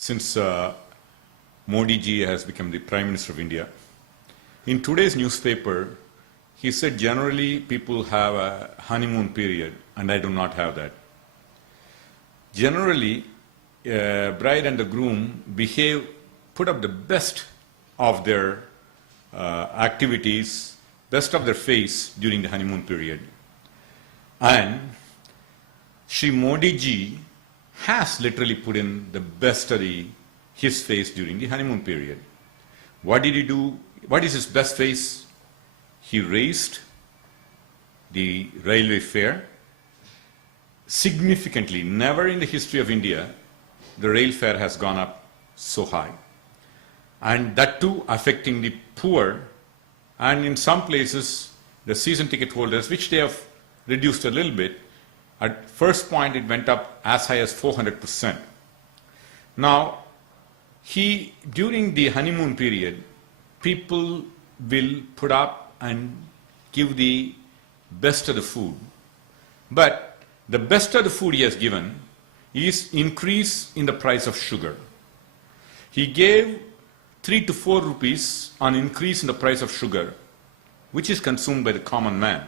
since Modi ji has become the Prime Minister of India. In today's newspaper, he said generally people have a honeymoon period, and I do not have that. Generally, bride and the groom put up the best of their activities, best of their face during the honeymoon period. And Shri Modi ji has literally put in the best of his face during the honeymoon period. What did he do? What is his best face? He raised the railway fare significantly. Never in the history of India the rail fare has gone up so high. And that too affecting the poor, and in some places the season ticket holders, which they have reduced a little bit. At first point it went up as high as 400%. Now, during the honeymoon period, people will put up and give the best of the food. But the best of the food he has given is increase in the price of sugar. He gave 3 to 4 rupees on increase in the price of sugar, which is consumed by the common man.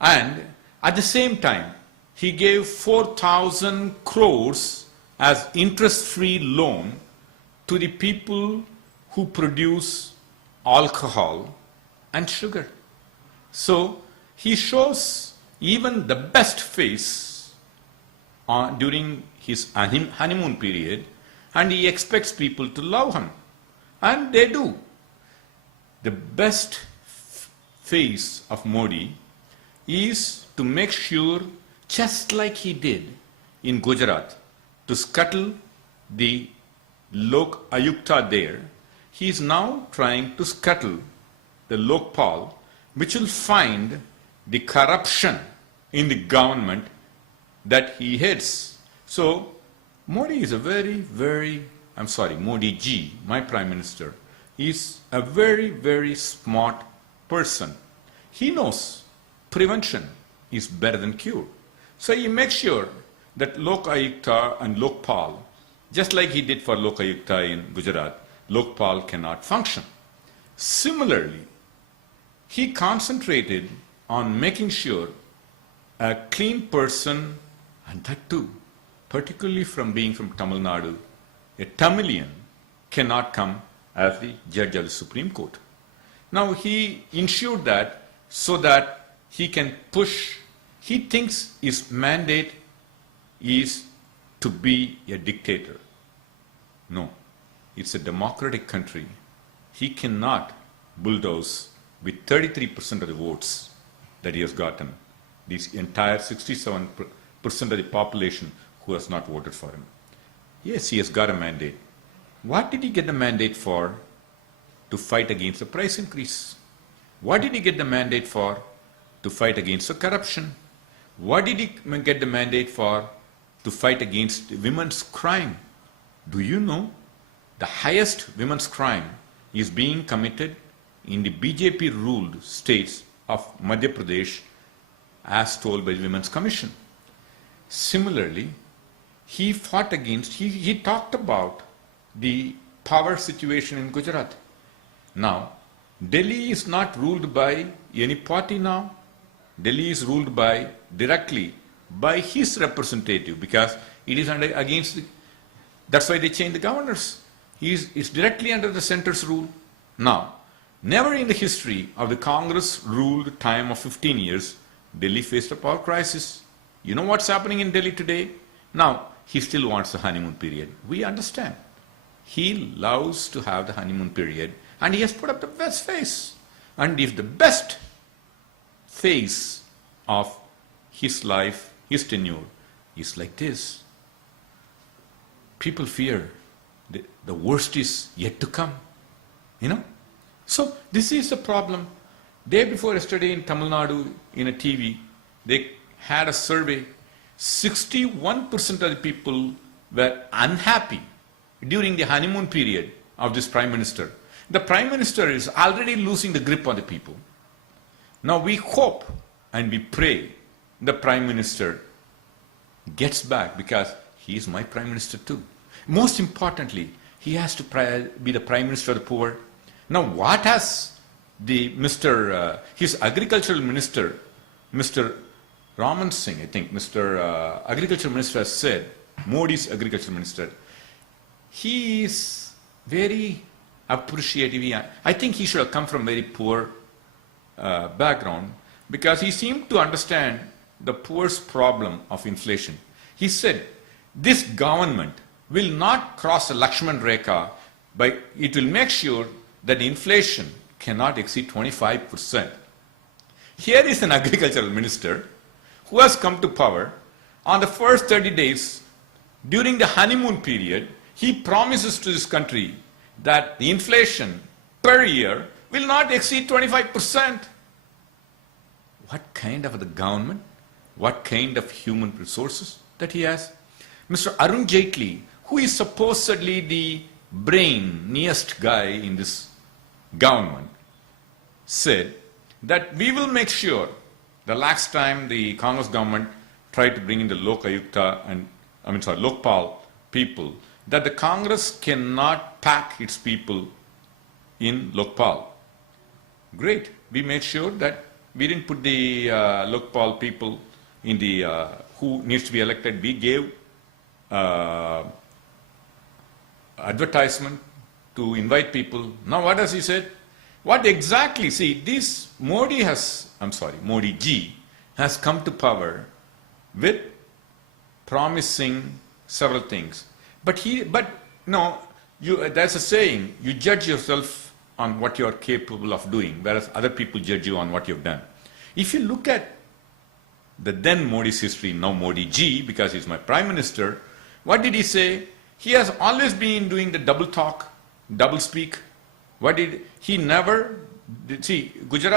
And at the same time, he gave 4,000 crores as interest-free loan to the people who produce alcohol and sugar. So he shows even the best face during his honeymoon period, and he expects people to love him. And they do. The best face of Modi is to make sure, just like he did in Gujarat, to scuttle the Lok Ayukta there, he is now trying to scuttle the Lokpal, which will find the corruption in the government that he heads. So Modi is a Modi ji, my Prime Minister, is a very, very smart person. He knows prevention is better than cure. So he makes sure that Lok Ayukta and Lokpal, just like he did for Lok Ayukta in Gujarat, Lokpal cannot function. Similarly, he concentrated on making sure a clean person, and that too, particularly from being from Tamil Nadu, a Tamilian cannot come as the judge of the Supreme Court. Now he ensured that so that he can push, he thinks his mandate is to be a dictator. No, it's a democratic country. He cannot bulldoze with 33% of the votes that he has gotten, this entire 67% of the population who has not voted for him. Yes, he has got a mandate. What did he get the mandate for? To fight against the price increase. What did he get the mandate for? To fight against the corruption. What did he get the mandate for? To fight against women's crime. Do you know the highest women's crime is being committed in the BJP ruled states of Madhya Pradesh, as told by the Women's Commission. Similarly, he fought against, he talked about the power situation in Gujarat. Now, Delhi is not ruled by any party now. Delhi is ruled directly by his representative, because it is that's why they changed the governors. It's directly under the center's rule. Now, never in the history of the Congress ruled time of 15 years, Delhi faced a power crisis. You know what's happening in Delhi today? Now, he still wants the honeymoon period. We understand. He loves to have the honeymoon period, and he has put up the best face. And if the best face of his life, his tenure, is like this, people fear the worst is yet to come. You know? So this is the problem. Day before yesterday in Tamil Nadu, in a TV, they had a survey. 61% of the people were unhappy during the honeymoon period of this Prime Minister. The Prime Minister is already losing the grip on the people. Now we hope and we pray the Prime Minister gets back, because he is my Prime Minister too. Most importantly, he has to be the Prime Minister of the poor. Now, what has his agricultural minister, Mr. Raman Singh, I think, Mr. Agriculture Minister has said, Modi's agriculture minister, he is very appreciative. I think he should have come from very poor background, because he seemed to understand the poor's problem of inflation. He said, this government will not cross the Lakshman Rekha, but it will make sure that inflation cannot exceed 25%. Here is an agricultural minister who has come to power. On the first 30 days, during the honeymoon period, he promises to this country that the inflation per year will not exceed 25%. What kind of the government? What kind of human resources that he has? Mr. Arun Jaitley, who is supposedly the brainiest guy in this government, said that we will make sure, the last time the Congress government tried to bring in the Lokpal people, that the Congress cannot pack its people in Lokpal. Great. We made sure that we didn't put the Lokpal people in the who needs to be elected. We gave advertisement to invite people. Now what has he said? What exactly? See, this Modi ji has come to power with promising several things. There's a saying, you judge yourself on what you're capable of doing, whereas other people judge you on what you've done. If you look at the then Modi's history, now Modi ji, because he's my Prime Minister, what did he say? He has always been doing the double talk, double speak. Gujarat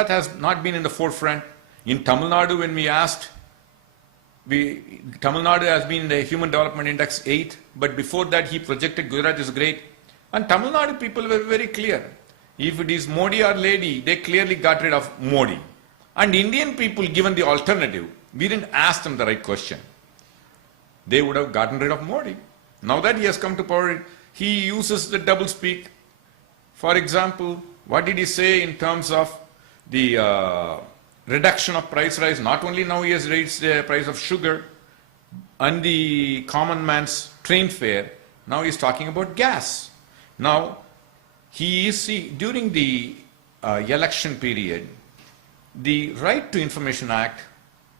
has not been in the forefront. In Tamil Nadu, when we asked, Tamil Nadu has been in the Human Development Index 8, but before that he projected Gujarat is great. And Tamil Nadu people were very clear. If it is Modi or lady, they clearly got rid of Modi. And Indian people, given the alternative, we didn't ask them the right question. They would have gotten rid of Modi. Now that he has come to power, he uses the double speak. For example, what did he say in terms of the reduction of price rise? Not only now he has raised the price of sugar and the common man's train fare, now he is talking about gas. Now, during the election period, the Right to Information Act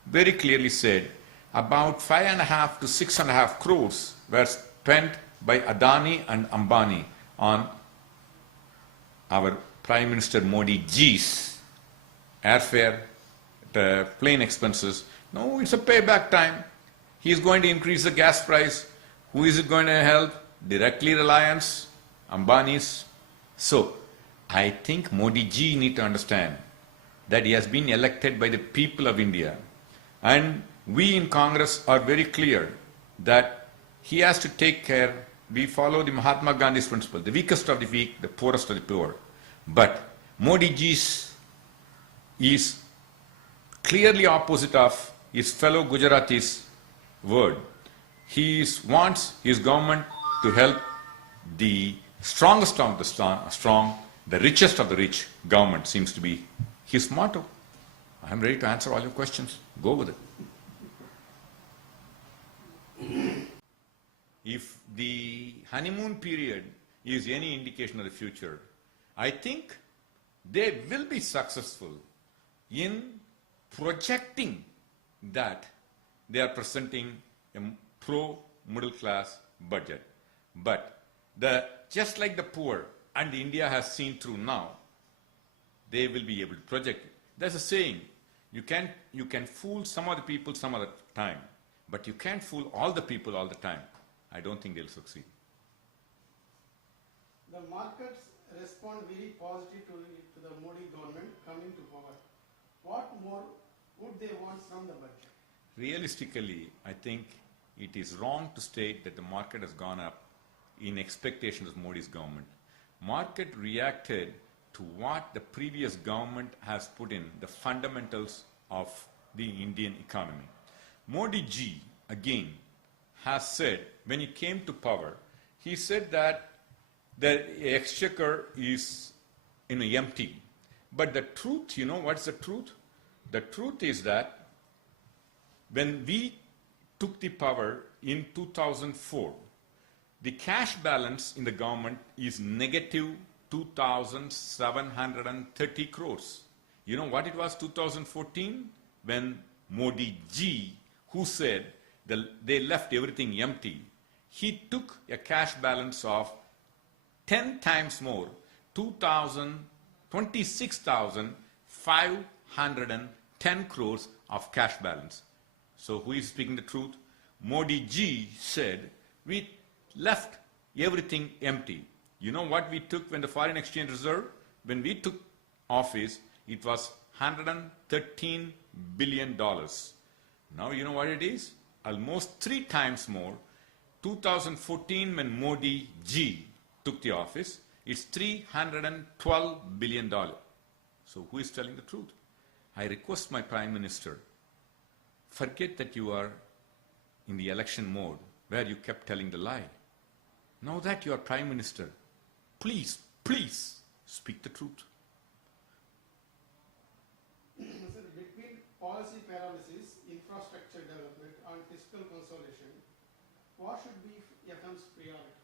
very clearly said about 5.5 to 6.5 crores were spent by Adani and Ambani on our Prime Minister Modi ji's airfare, plane expenses. No, it's a payback time. He is going to increase the gas price. Who is it going to help? Directly Reliance, Ambani's. So, I think Modi ji need to understand that he has been elected by the people of India. And we in Congress are very clear that he has to take care. We follow the Mahatma Gandhi's principle, the weakest of the weak, the poorest of the poor. But Modi ji is clearly opposite of his fellow Gujaratis' word. He wants his government to help the strongest of the strong, the richest of the rich. Government seems to be his motto. I am ready to answer all your questions. Go with it. If the honeymoon period is any indication of the future, I think they will be successful in projecting that they are presenting a pro-middle class budget. But just like the poor and India has seen through now, they will be able to project it. There's a saying, you can fool some of the people some other time, but you can't fool all the people all the time. I don't think they'll succeed. The markets respond very positive to the Modi government coming to power. What more would they want from the budget? Realistically, I think it is wrong to state that the market has gone up in expectation of Modi's government. Market reacted to what the previous government has put in, the fundamentals of the Indian economy. Modi ji, again, has said when he came to power, he said that the exchequer is empty. But the truth, what's the truth? The truth is that when we took the power in 2004, the cash balance in the government is negative 2,730 crores. You know what it was 2014? When Modi ji, who said they left everything empty, he took a cash balance of 10 times more, 26,510 crores of cash balance. So who is speaking the truth? Modi ji said, we left everything empty. You know what we took when the foreign exchange reserve? When we took office, it was $113 billion. Now you know what it is? Almost 3 times more. 2014, when Modi ji took the office, it's $312 billion. So who is telling the truth? I request my Prime Minister, forget that you are in the election mode where you kept telling the lie. Now that you are Prime Minister, please speak the truth. Sir, between policy paralysis, infrastructure development, and fiscal consolidation, what should be FM's priority?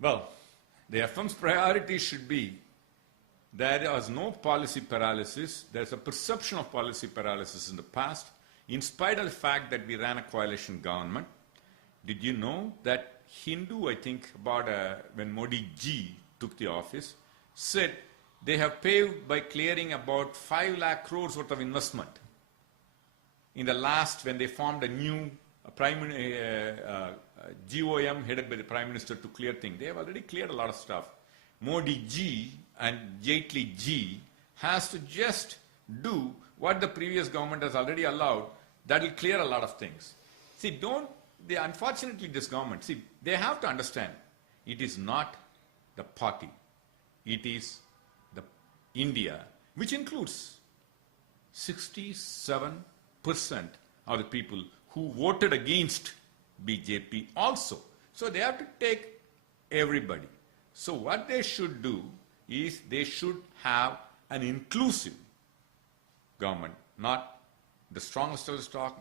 Well, the FM's priority should be there is no policy paralysis. There's a perception of policy paralysis in the past, in spite of the fact that we ran a coalition government. Did you know that Hindu, I think, about when Modi ji took the office, said they have paved by clearing about 5 lakh crores worth of investment. In the last, when they formed a new GOM headed by the Prime Minister to clear things, they have already cleared a lot of stuff. Modi ji and Jaitley ji has to just do what the previous government has already allowed. That will clear a lot of things. See, unfortunately this government, they have to understand, it is not the party. It is the India, which includes 67% of the people who voted against BJP also. So they have to take everybody. So what they should do is they should have an inclusive government, not the strongest of the strong,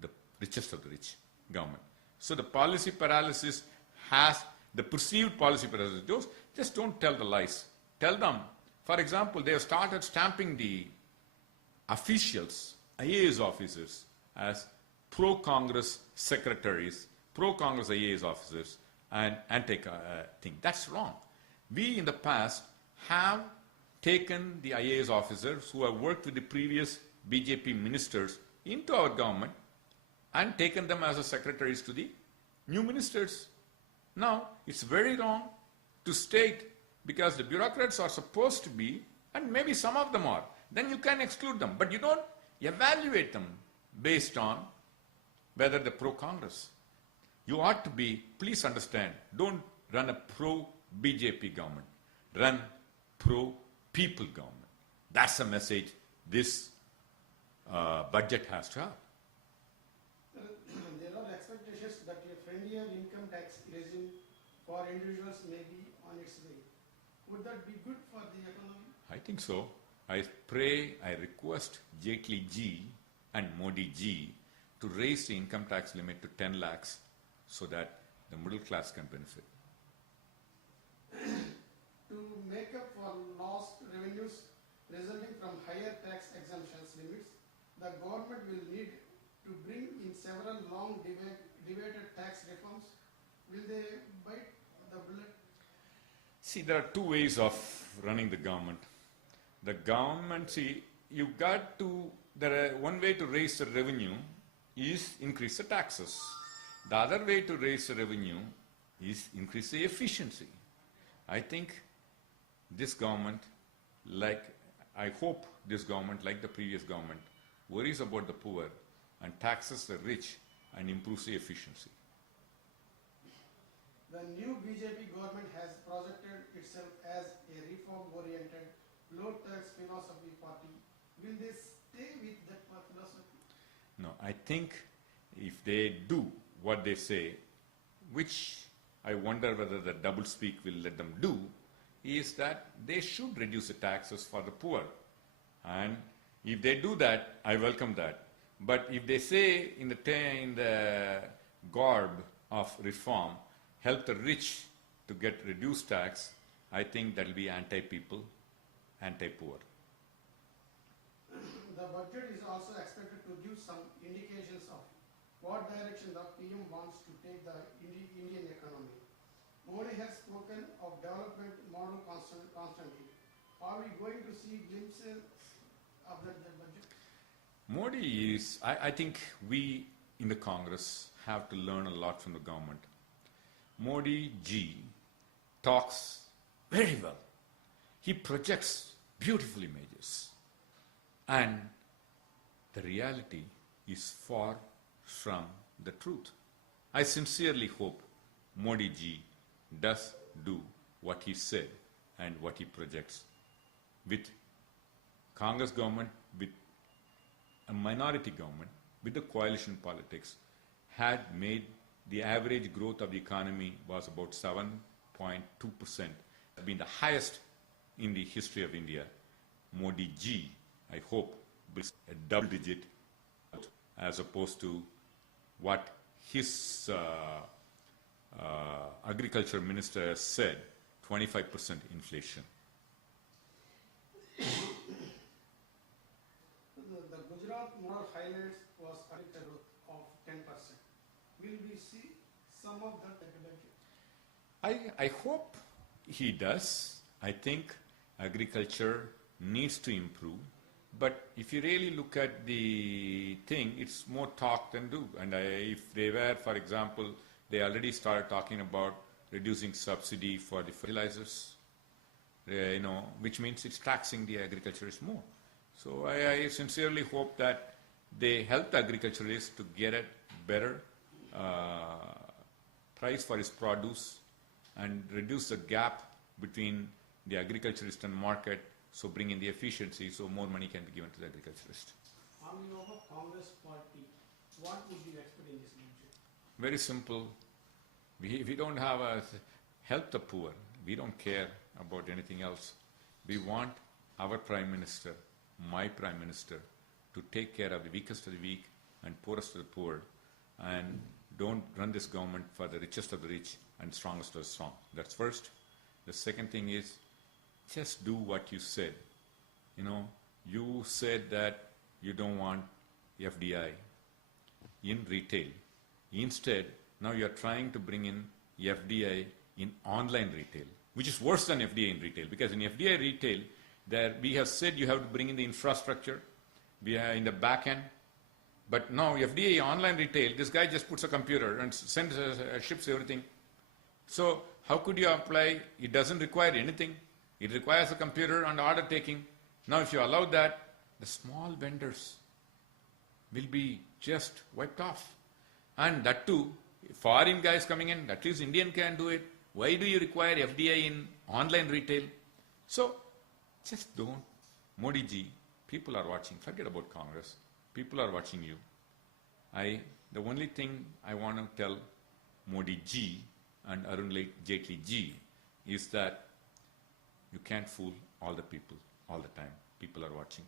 the richest of the rich government. So the policy paralysis has the perceived policy paralysis. Just don't tell the lies. Tell them. For example, they have started stamping the officials, IAS officers, as pro-Congress secretaries, pro-Congress IAS officers, and anti-thing. That's wrong. We in the past have taken the IAS officers who have worked with the previous BJP ministers into our government and taken them as secretaries to the new ministers. Now, it's very wrong to state, because the bureaucrats are supposed to be, and maybe some of them are, then you can exclude them. But you don't evaluate them based on whether they're pro-Congress. You ought to be, please understand, don't run a pro-BJP government. Run pro-people government. That's the message this budget has to have. There are expectations that a friendlier income tax regime for individuals may be on its way. Would that be good for the economy? I think so. I request Jaitley ji and Modi ji to raise the income tax limit to 10 lakhs so that the middle class can benefit. To make up for lost revenues resulting from higher tax exemptions limits, the government will need to bring in several long debated tax reforms. Will they bite the bullet? See, there are 2 ways of running the government. The government, one way to raise the revenue is increase the taxes. The other way to raise the revenue is increase the efficiency. I think this government, I hope this government, like the previous government, worries about the poor and taxes the rich and improves the efficiency. The new BJP government has projected itself as a reform-oriented, low-tax philosophy party. Will they stay with that philosophy? No, I think if they do what they say, which I wonder whether the doublespeak will let them do, is that they should reduce the taxes for the poor. And if they do that, I welcome that. But if they say in the garb of reform, help the rich to get reduced tax, I think that will be anti-people, anti-poor. The budget is also expected to give some indications of what direction the PM wants to take the Indian economy. Modi has spoken of development model constantly. Are we going to see glimpses of that budget? Modi is, I think we in the Congress have to learn a lot from the government. Modi ji talks very well. He projects beautiful images. And the reality is far from the truth. I sincerely hope Modi ji does do what he said and what he projects. With Congress government, with a minority government, with the coalition politics, had made the average growth of the economy was about 7.2%, been the highest in the history of India. Modi ji, I hope, brings a double digit as opposed to what his agriculture minister has said, 25% inflation. The Gujarat model highlights was agriculture growth of 10%. Will we see some of that budget? I hope he does. I think agriculture needs to improve. But if you really look at the thing, it's more talk than do. And if they were, for example, they already started talking about reducing subsidy for the fertilizers, which means it's taxing the agriculturists more. So I sincerely hope that they help the agriculturists to get a better price for his produce and reduce the gap between the agriculturist and market, so bring in the efficiency so more money can be given to the agriculturist. On behalf of Congress party, what would you expect in this budget? Very simple. We don't have a help the poor. We don't care about anything else. We want our Prime Minister, my Prime Minister, to take care of the weakest of the weak and poorest of the poor, and don't run this government for the richest of the rich and strongest of the strong. That's first. The second thing is, just do what you said. You said that you don't want FDI in retail. Instead, now you are trying to bring in FDI in online retail, which is worse than FDI in retail, because in FDI retail, there we have said you have to bring in the infrastructure, we are in the back end, but now FDI online retail, this guy just puts a computer and sends, ships everything. So how could you apply? It doesn't require anything. It requires a computer and order taking. Now if you allow that, the small vendors will be just wiped off. And that too, foreign guys coming in, at least Indian can do it. Why do you require FDI in online retail? So just don't. Modi ji, people are watching. Forget about Congress. People are watching you. The only thing I want to tell Modi ji and Arun Jaitley ji is that you can't fool all the people all the time. People are watching.